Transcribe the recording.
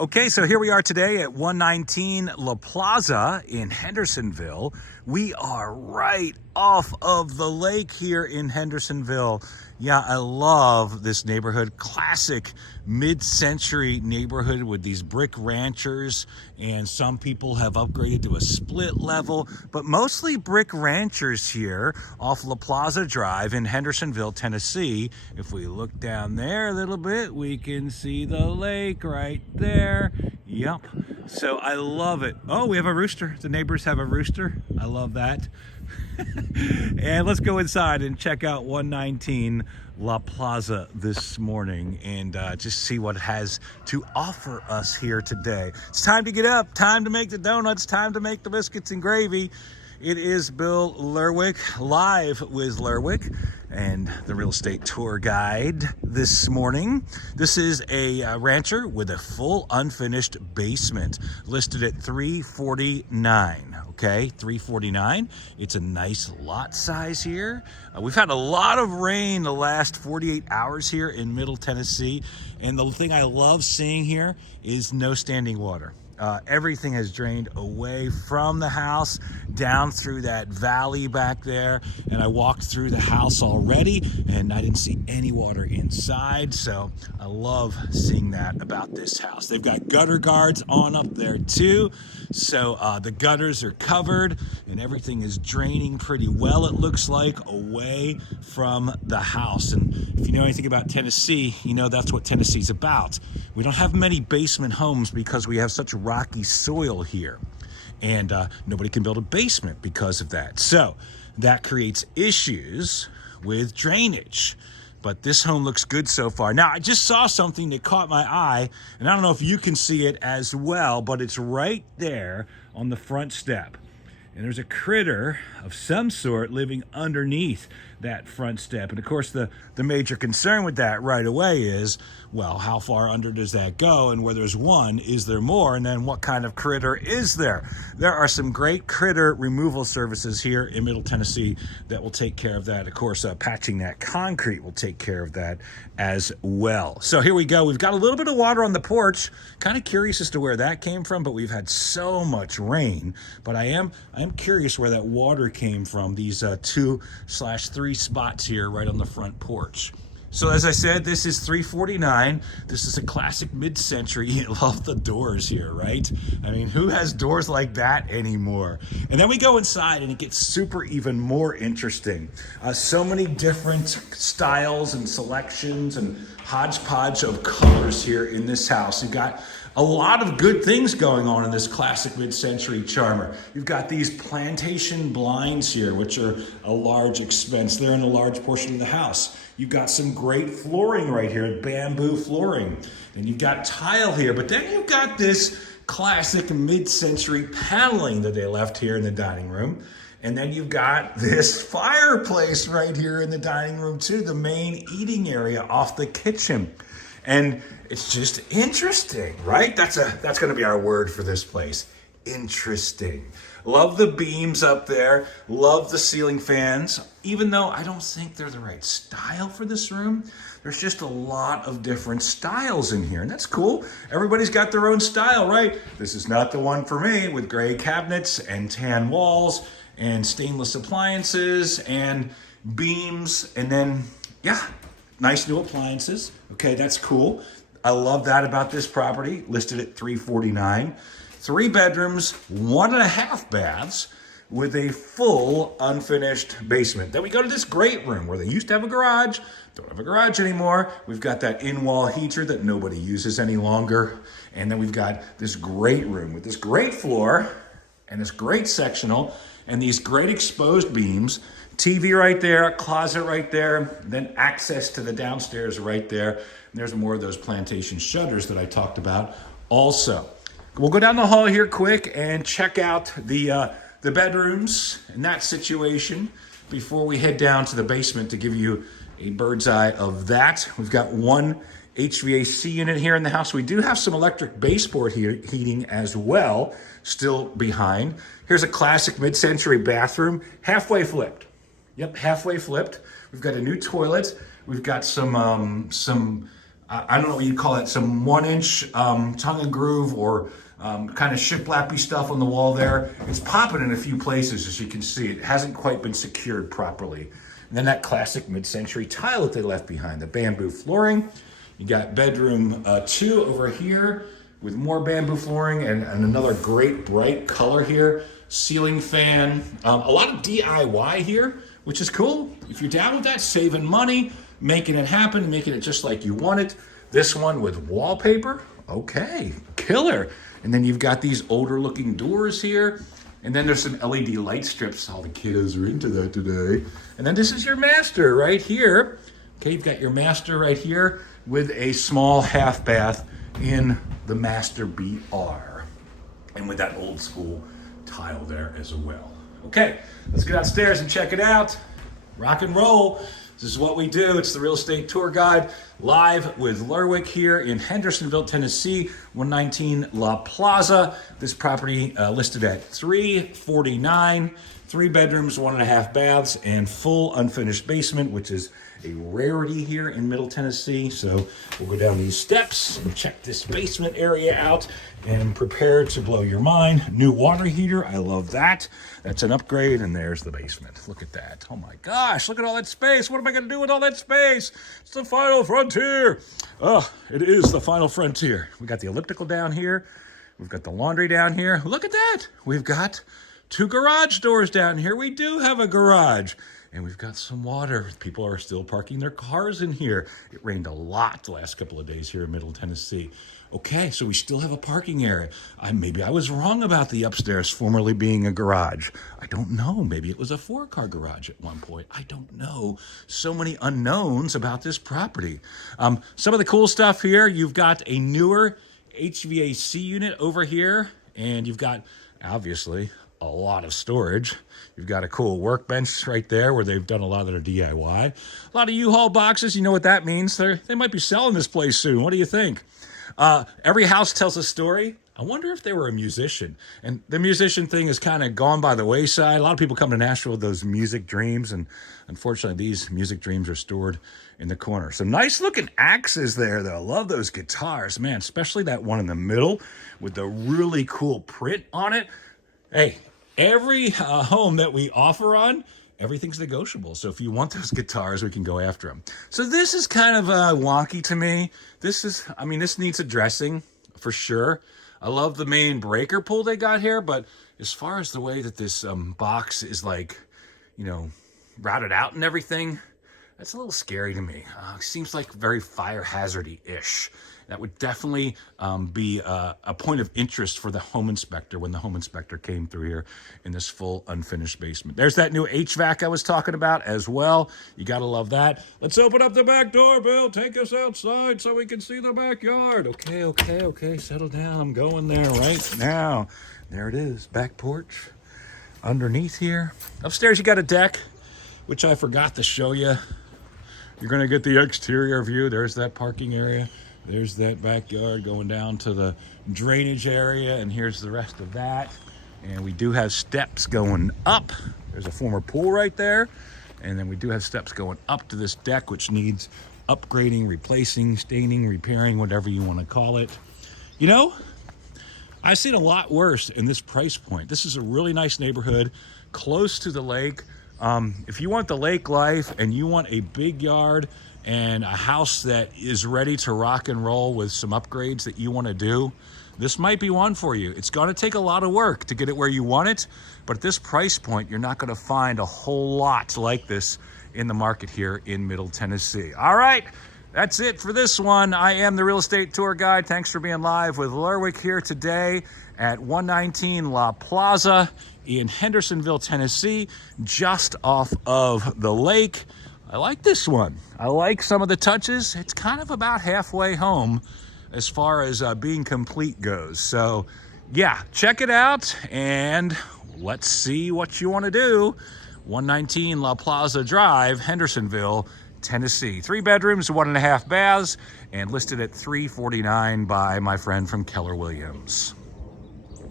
Okay, so here we are today at 119 La Plaza in Hendersonville. We are right off of the lake here in Hendersonville. Yeah, I love this neighborhood. Classic mid-century neighborhood with these brick ranchers, and some people have upgraded to a split level, but mostly brick ranchers here off La Plaza Drive in Hendersonville, Tennessee. If we look down there a little bit, we can see the lake right there. Yep. So I love it. Oh, we have a rooster. The neighbors have a rooster. I love that. And let's go inside and check out 119 La Plaza this morning and just see what it has to offer us here today. It's time to get up, time to make the donuts, time to make the biscuits and gravy. It is Bill Lerwick, live with Lerwick and the real estate tour guide this morning. This is a rancher with a full unfinished basement listed at $349. Okay, $349. It's a nice lot size here. We've had a lot of rain the last 48 hours here in Middle Tennessee, and the thing I love seeing here is no standing water. Everything has drained away from the house down through that valley back there, and I walked through the house already and I didn't see any water inside, so I love seeing that about this house. They've got gutter guards on up there too, so the gutters are covered and everything is draining pretty well, it looks like, away from the house. And if you know anything about Tennessee, you know that's what Tennessee's about. We don't have many basement homes because we have such rocky soil here, and nobody can build a basement because of that. So that creates issues with drainage. But this home looks good so far. Now, I just saw something that caught my eye, and I don't know if you can see it as well, but it's right there on the front step. And there's a critter of some sort living underneath that front step. And of course, the major concern with that right away is, well, how far under does that go? And where there's one, is there more? And then what kind of critter is there? There are some great critter removal services here in Middle Tennessee that will take care of that. Of course, patching that concrete will take care of that as well. So here we go. We've got a little bit of water on the porch. Kind of curious as to where that came from, but we've had so much rain. But I am curious where that water came from, these 2/3 spots here right on the front porch. So as I said, this is $349. This is a classic mid-century. You love the doors here, right? I mean, who has doors like that anymore? And then we go inside and it gets super even more interesting. So many different styles and selections and hodgepodge of colors here in this house. You've got a lot of good things going on in this classic mid-century charmer. You've got these plantation blinds here, which are a large expense. They're in a large portion of the house. You've got some great flooring right here, bamboo flooring. And you've got tile here, but then you've got this classic mid-century paneling that they left here in the dining room. And then you've got this fireplace right here in the dining room too, the main eating area off the kitchen. And it's just interesting, right? That's going to be our word for this place. Interesting. Love the beams up there. Love the ceiling fans. Even though I don't think they're the right style for this room, there's just a lot of different styles in here. And that's cool. Everybody's got their own style, right? This is not the one for me, with gray cabinets and tan walls and stainless appliances and beams. And then, yeah, nice new appliances. Okay, that's cool. I love that about this property, listed at $349. 3 bedrooms, 1.5 baths, with a full unfinished basement. Then we go to this great room where they used to have a garage, don't have a garage anymore. We've got that in-wall heater that nobody uses any longer. And then we've got this great room with this great floor and this great sectional and these great exposed beams. TV right there, closet right there, then access to the downstairs right there. And there's more of those plantation shutters that I talked about also. We'll go down the hall here quick and check out the bedrooms and that situation before we head down to the basement to give you a bird's eye of that. We've got one HVAC unit here in the house. We do have some electric baseboard heating as well, still behind. Here's a classic mid-century bathroom, halfway flipped. Yep, halfway flipped. We've got a new toilet. We've got some I don't know what you'd call it, some 1-inch tongue and groove or kind of shiplappy stuff on the wall there. It's popping in a few places, as you can see. It hasn't quite been secured properly. And then that classic mid-century tile that they left behind, the bamboo flooring. You got bedroom 2 over here with more bamboo flooring and another great bright color here. Ceiling fan, a lot of DIY here, which is cool. If you're down with that, saving money, making it happen, making it just like you want it. This one with wallpaper, okay, killer. And then you've got these older looking doors here. And then there's some LED light strips. All the kiddos are into that today. And then this is your master right here. Okay, you've got your master right here with a small half bath in the master BR. And with that old school tile there as well. Okay, let's get outstairs and check it out. Rock and roll. This is what we do. It's the Real Estate Tour Guide, live with Lerwick here in Hendersonville, Tennessee, 119 La Plaza. This property listed at $349, 3 bedrooms, 1.5 baths, and full unfinished basement, which is a rarity here in Middle Tennessee. So we'll go down these steps and check this basement area out and prepare to blow your mind. New water heater, I love that. That's an upgrade, and there's the basement. Look at that. Oh my gosh, look at all that space. What am I gonna do with all that space? It's the final frontier. Oh, it is the final frontier. We got the elliptical down here. We've got the laundry down here. Look at that. We've got 2 garage doors down here. We do have a garage. And we've got some water. People are still parking their cars in here. It rained a lot the last couple of days here in Middle Tennessee. Okay, so we still have a parking area. Maybe I was wrong about the upstairs formerly being a garage. I don't know. Maybe it was a 4-car garage at one point. I don't know. So many unknowns about this property. Some of the cool stuff here, you've got a newer HVAC unit over here, and you've got, obviously, a lot of storage. You've got a cool workbench right there where they've done a lot of their DIY. A lot of U-Haul boxes. You know what that means. They might be selling this place soon. What do you think? Every house tells a story. I wonder if they were a musician. And the musician thing is kind of gone by the wayside. A lot of people come to Nashville with those music dreams, and unfortunately these music dreams are stored in the corner. Some nice looking axes there though. I love those guitars, man, especially that one in the middle with the really cool print on it. Hey, every home that we offer on, everything's negotiable. So if you want those guitars, we can go after them. So this is kind of wonky to me. This needs addressing for sure. I love the main breaker pull they got here, but as far as the way that this box is routed out and everything, that's a little scary to me. Seems like very fire hazardy-ish. That would definitely be a point of interest for the home inspector when the home inspector came through here in this full unfinished basement. There's that new HVAC I was talking about as well. You gotta love that. Let's open up the back door, Bill. Take us outside so we can see the backyard. Okay. Settle down. I'm going there right now. There it is, back porch. Underneath here. Upstairs you got a deck, which I forgot to show you. You're gonna get the exterior view. There's that parking area. There's that backyard going down to the drainage area, and here's the rest of that. And we do have steps going up. There's a former pool right there. And then we do have steps going up to this deck, which needs upgrading, replacing, staining, repairing, whatever you want to call it. You know, I've seen a lot worse in this price point. This is a really nice neighborhood, close to the lake. If you want the lake life and you want a big yard and a house that is ready to rock and roll with some upgrades that you want to do, this might be one for you. It's going to take a lot of work to get it where you want it, but at this price point, you're not going to find a whole lot like this in the market here in Middle Tennessee. All right, that's it for this one. I am the Real Estate Tour Guide. Thanks for being live with Lerwick here today at 119 La Plaza in Hendersonville, Tennessee, just off of the lake. I like this one. I like some of the touches. It's kind of about halfway home as far as being complete goes. So yeah, check it out and let's see what you want to do. 119 La Plaza Drive, Hendersonville, Tennessee. 3 bedrooms, 1.5 baths, and listed at $349 by my friend from Keller Williams.